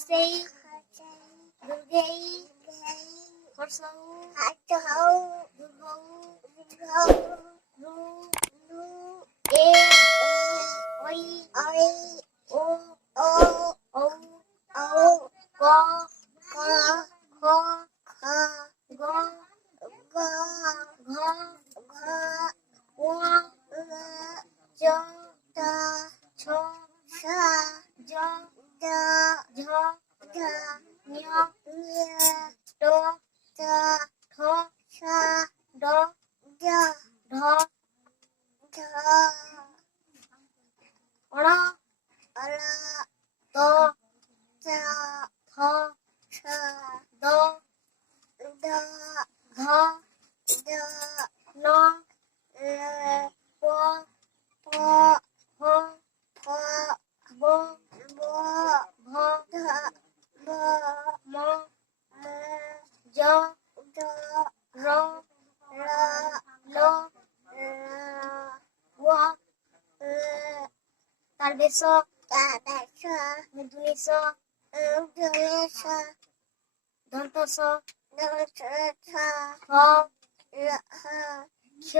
হর্ষেই দুর্গেই হর্ষৌ দুর্গৌ রু এ ওই ও ঔ ক খ গ ঘ ঙ চ ছ জ ঝ ঞ ট ঠ ড ঢ অণ ত থ দ ধ ন প ফ ব ভ ম জ র ল ও তালবেশ মূর্ধন্য ষ দন্ত্য স হ ক্ষ